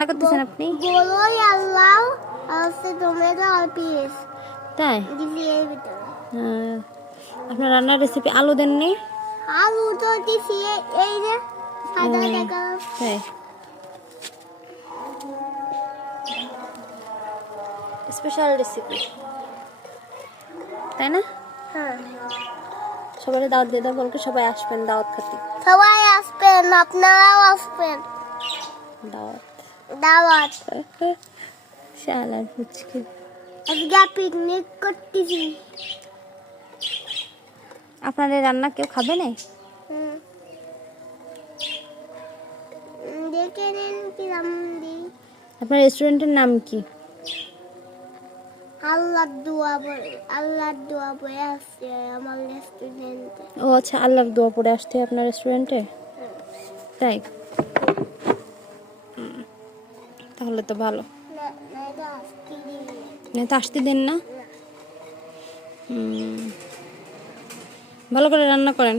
রান্না করতেছেন আপনি? বলোই আল্লাহ আছে টমেটো আর পেঁয়াজ তাই দিবি এর ভিতরে। আপনার রান্নার রেসিপি আলু দেননি? আলু তো দিছি এই যে সাদা দেখা। তাই স্পেশাল রেসিপি, তাই না? হ্যাঁ, সবাই দাওয়াত দিয়ে দাও, বলকে সবাই আসবেন দাওয়াত খেতে। সবাই আসবেন, আপনারাও আসবেন। দাওয়াত দাওয়াত শালার ফুচকে। আজকে পিকনিক করতেছি। আপনাদের রান্না কেউ খাবে না? দেখে নিন কিরাম দিই। আপনার রেস্টুরেন্টের নাম কি? আল্লাহর দোয়া বলে আসছে আমার রেস্টুরেন্টে। ও আচ্ছা, আল্লাহর দোয়া পড়ে আসতে আপনার রেস্টুরেন্টে, তাই? তাহলে তো ভালো। না না, এটা আজকে দিই। না তো আসতে দেন না। ভালো করে রান্না করেন।